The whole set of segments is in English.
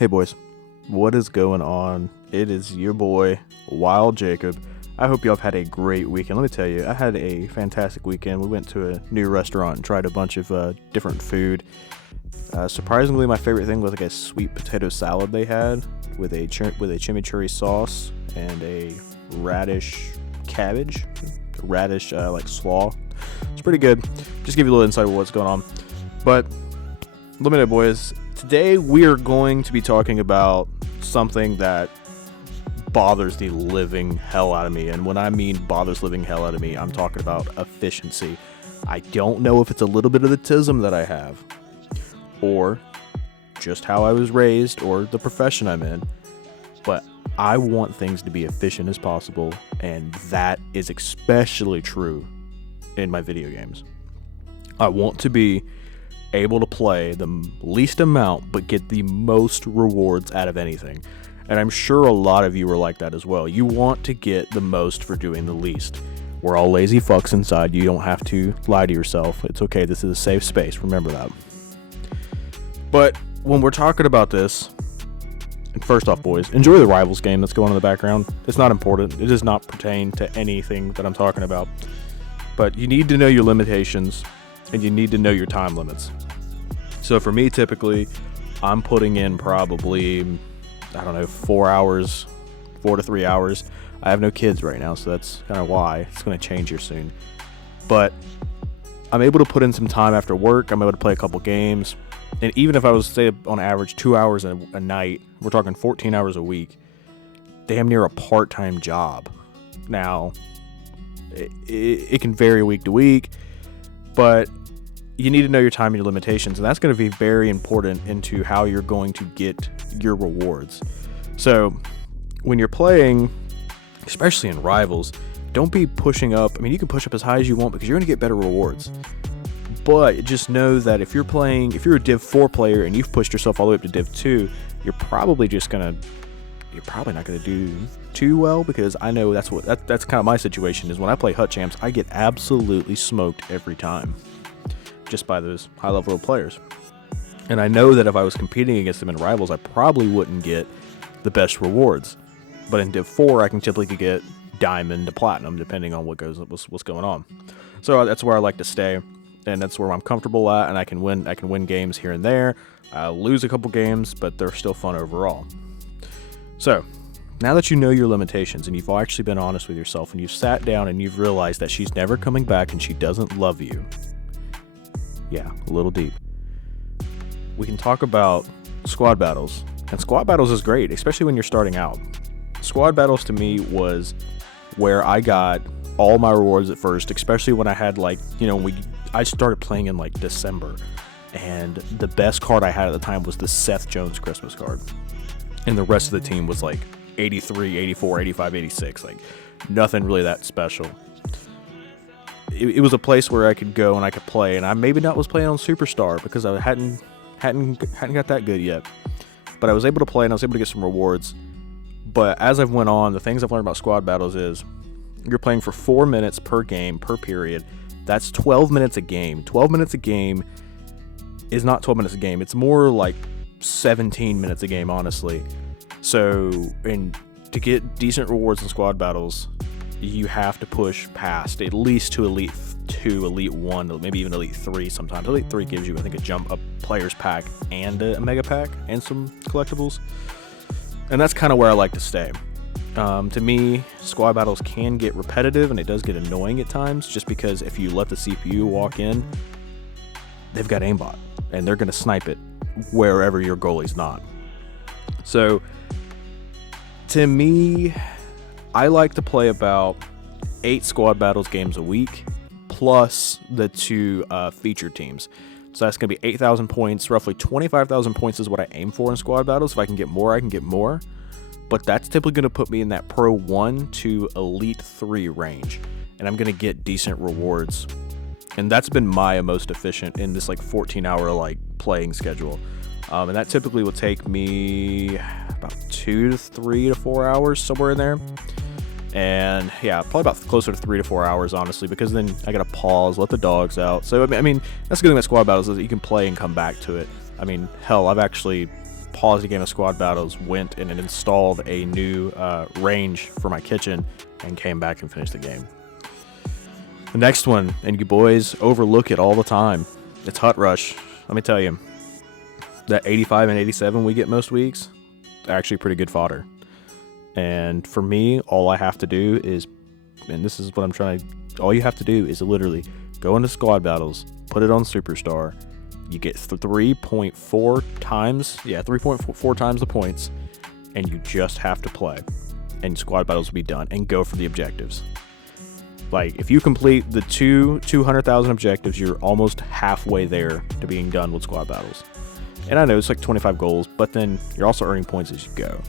Hey boys, what is going on? It is your boy, Wild Jacob. I hope y'all have had a great weekend. Let me tell you, I had a fantastic weekend. We went to a new restaurant and tried a bunch of different food. Surprisingly, my favorite thing was like a sweet potato salad they had with a chimichurri sauce and a radish cabbage, like slaw. It's pretty good. Just give you a little insight of what's going on. But let me know, boys. Today we are going to be talking about something that bothers the living hell out of me. And when I mean bothers living hell out of me, I'm talking about efficiency. I don't know if it's a little bit of the tism that I have, or just how I was raised, or the profession I'm in, but I want things to be efficient as possible, and that is especially true in my video games. I want to be able to play the least amount but get the most rewards out of anything. And I'm sure a lot of you are like that as well. You want to get the most for doing the least. We're all lazy fucks inside. You don't have to lie to yourself. It's okay. This is a safe space. Remember that. But when we're talking about this, and first off, boys, enjoy the Rivals game that's going on in the background. It's not important. It does not pertain to anything that I'm talking about. But you need to know your limitations, and you need to know your time limits. So for me, typically, I'm putting in probably, 4 to 3 hours. I have no kids right now, so that's kind of why. It's going to change here soon. But I'm able to put in some time after work. I'm able to play a couple games. And even if I was, say, on average 2 hours a night, we're talking 14 hours a week, damn near a part-time job. Now, it can vary week to week, but you need to know your time and your limitations, and that's going to be very important into how you're going to get your rewards. So when you're playing, especially in Rivals, don't be pushing up. I mean, you can push up as high as you want because you're going to get better rewards. But just know that if you're a Div 4 player and you've pushed yourself all the way up to Div 2, you're probably not going to do too well, because I know that's kind of my situation is when I play Hut Champs, I get absolutely smoked every time just by those high level players. And I know that if I was competing against them in Rivals, I probably wouldn't get the best rewards. But in Div 4, I can typically get Diamond to Platinum, depending on what's going on. So that's where I like to stay, and that's where I'm comfortable at, and I can win games here and there. I'll lose a couple games, but they're still fun overall. So now that you know your limitations and you've actually been honest with yourself and you've sat down and you've realized that she's never coming back and she doesn't love you, yeah, a little deep, we can talk about squad battles. And squad battles is great, especially when you're starting out. Squad battles to me was where I got all my rewards at first, especially when I had I started playing in December, and the best card I had at the time was the Seth Jones Christmas card, and the rest of the team was 83, 84, 85, 86, nothing really that special. It was a place where I could go and I could play, and I maybe not was playing on Superstar because I hadn't got that good yet, but I was able to play and I was able to get some rewards. But as I've went on, the things I've learned about squad battles is you're playing for 4 minutes per game, per period. That's 12 minutes a game. 12 minutes a game is not 12 minutes a game. It's more like 17 minutes a game, honestly. So, and to get decent rewards in squad battles, you have to push past at least to Elite 2, Elite 1, maybe even Elite 3 sometimes. Elite 3 gives you, I think, a player's pack and a mega pack and some collectibles. And that's kind of where I like to stay. To me, squad battles can get repetitive, and it does get annoying at times, just because if you let the CPU walk in, they've got aimbot, and they're going to snipe it wherever your goalie's not. So, to me, I like to play about 8 squad battles games a week, plus the 2 featured teams. So that's going to be 8,000 points. Roughly 25,000 points is what I aim for in squad battles. If I can get more, I can get more. But that's typically going to put me in that Pro 1 to Elite 3 range. And I'm going to get decent rewards. And that's been my most efficient in this 14-hour playing schedule. And that typically will take me about 2 to 3 to 4 hours, somewhere in there. And yeah, probably about closer to 3 to 4 hours, honestly, because then I gotta pause, let the dogs out. So I mean, that's the good thing about squad battles is that you can play and come back to it. I mean, hell, I've actually paused a game of squad battles, went and installed a new range for my kitchen, and came back and finished the game. The next one, and you boys overlook it all the time, it's Hut Rush. Let me tell you, that 85 and 87 we get most weeks, actually pretty good fodder. And for me, all I have to do is, and this is what I'm trying to, all you have to do is literally go into squad battles, put it on Superstar. You get 3.4 times the points, and you just have to play. And squad battles will be done, and go for the objectives. Like, if you complete the 200,000 objectives, you're almost halfway there to being done with squad battles. And I know it's like 25 goals, but then you're also earning points as you go.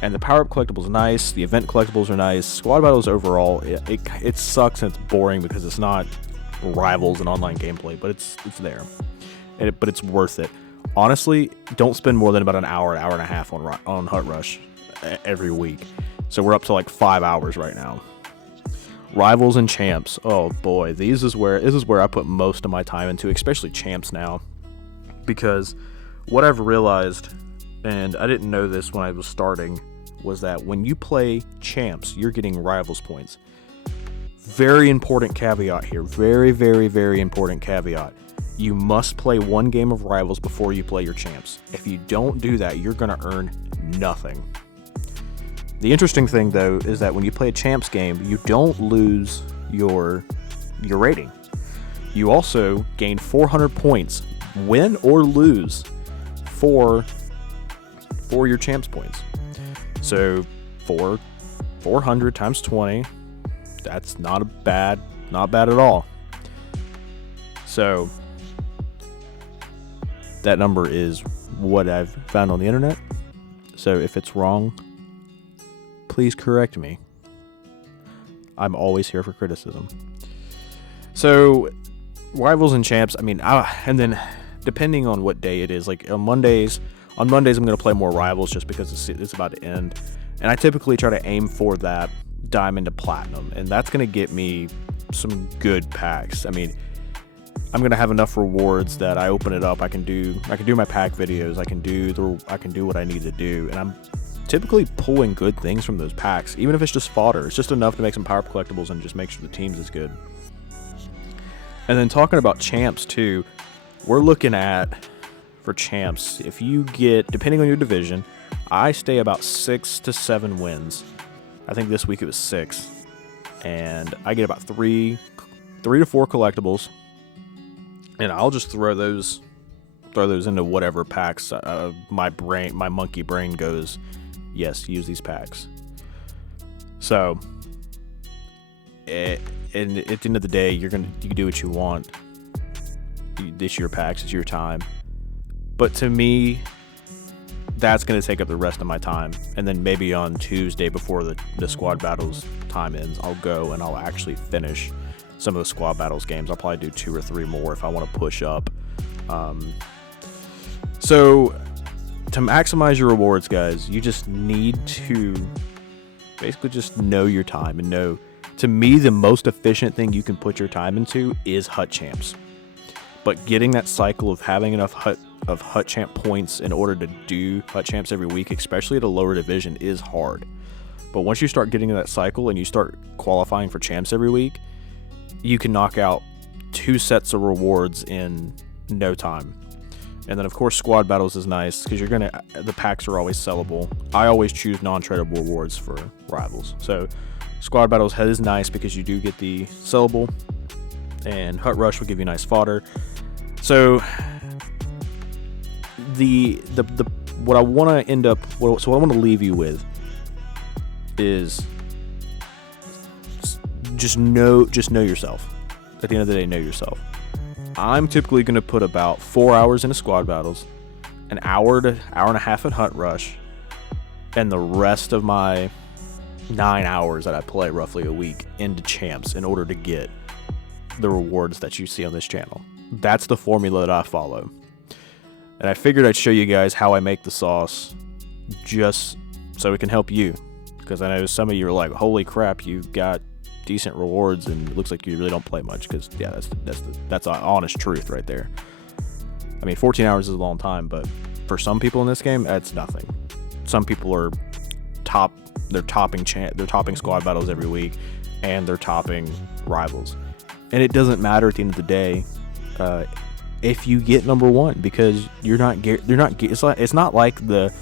And the power-up collectibles are nice, the event collectibles are nice. Squad battles overall, it sucks and it's boring because it's not Rivals and online gameplay, but it's there. But it's worth it. Honestly, don't spend more than about an hour and a half on Hut Rush every week. So we're up to like 5 hours right now. Rivals and Champs. Oh boy, this is where I put most of my time into, especially Champs now. Because what I've realized, and I didn't know this when I was starting, was that when you play Champs, you're getting Rivals points. Very important caveat here. Very, very, very important caveat. You must play one game of Rivals before you play your Champs. If you don't do that, you're going to earn nothing. The interesting thing, though, is that when you play a Champs game, you don't lose your rating. You also gain 400 points, win or lose, for your Champs points. So 400 times 20, that's not bad at all. So that number is what I've found on the internet. So if it's wrong, please correct me. I'm always here for criticism. So Rivals and Champs, I mean, and then depending on what day it is, like on Mondays I'm going to play more Rivals just because it's about to end. And I typically try to aim for that Diamond to Platinum, and that's going to get me some good packs. I mean, I'm going to have enough rewards that I open it up, I can do my pack videos, I can do what I need to do, and I'm typically pulling good things from those packs, even if it's just fodder. It's just enough to make some power-up collectibles and just make sure the team's is good. And then talking about Champs too, we're looking at, for Champs, if you get, depending on your division, I stay about 6 to 7 wins. I think this week it was 6, and I get about 3 to 4 collectibles, and I'll just throw those into whatever packs my monkey brain goes, yes, use these packs. So, and at the end of the day, you can do what you want. It's your packs, it's your time. But to me, that's going to take up the rest of my time. And then maybe on Tuesday before the squad battles time ends, I'll go and I'll actually finish some of the squad battles games. I'll probably do 2 or 3 more if I want to push up. So to maximize your rewards, guys, you just need to basically just know your time and know. To me, the most efficient thing you can put your time into is Hut Champs. But getting that cycle of having enough Hut Champ points in order to do Hut Champs every week, especially at a lower division, is hard. But once you start getting in that cycle and you start qualifying for Champs every week, you can knock out 2 sets of rewards in no time. And then of course squad battles is nice because the packs are always sellable. I always choose non-tradable rewards for Rivals. So squad battles is nice because you do get the sellable, and Hut Rush will give you nice fodder. So what I want to leave you with is just know yourself. At the end of the day, know yourself. I'm typically going to put about 4 hours into squad battles, an hour to hour and a half at Hut Rush, and the rest of my 9 hours that I play roughly a week into Champs in order to get the rewards that you see on this channel. That's the formula that I follow. And I figured I'd show you guys how I make the sauce just so it can help you. Because I know some of you are like, holy crap, you've got decent rewards and it looks like you really don't play much. Because, yeah, that's the honest truth right there. I mean, 14 hours is a long time, but for some people in this game, that's nothing. Some people are they're topping squad battles every week, and they're topping rivals. And it doesn't matter at the end of the day if you get number one, because it's not like the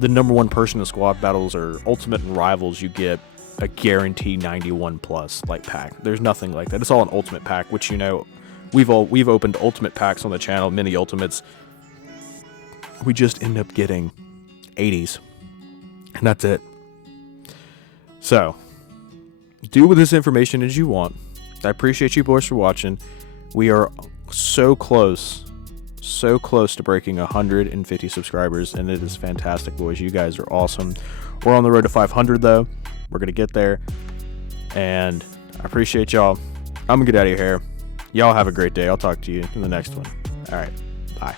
number one person in squad battles or ultimate and rivals you get a guaranteed 91 plus like pack. There's nothing like that. It's all an ultimate pack, which, you know, we've opened ultimate packs on the channel, mini ultimates. We just end up getting 80s, and that's it. So do with this information as you want. I appreciate you boys for watching. We are so close to breaking 150 subscribers, and it is fantastic, boys. You guys are awesome. We're on the road to 500 though. We're gonna get there, and I appreciate y'all. I'm gonna get out of your hair. Y'all have a great day. I'll talk to you in the next one. All right, bye.